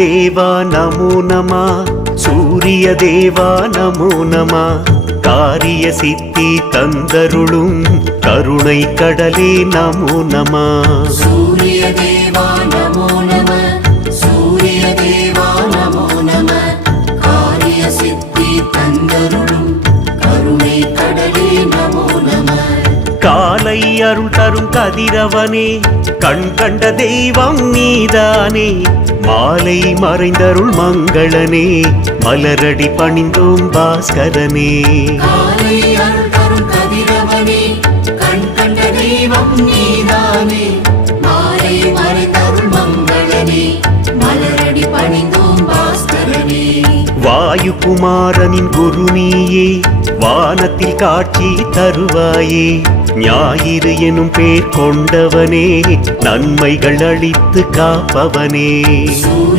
தேவா நமோ நம சூரிய தேவா நமோ நம காரிய சித்தி தந்தருளும் கருணை கடலே நமோ நம சூரிய தேவா நமோ நம சூரிய தேவா நமோ நம காரிய சித்தி தந்தருளும் கருணை கடலே நமோ நம காலை அருள் தரும் கதிரவனே கண் கண்ட தெய்வம் நீதானே மாலை மறைந்தருள் மங்களனே மலரடி பணிந்தோம் பாஸ்கரனே காலை அருள் தரும் கதிரவனே கண் கண்ட தெய்வம் நீதானே மாலை மறைந்தருள் மங்களனே மலரடி பணிந்தோம் பாஸ்கரனே வாயு குமாரனின் குரு நீயே வானத்தில் காட்சி தருவாயே ஞாயிறு எனும் பேர் கொண்டவனே நன்மைகள் அளித்து காப்பவனே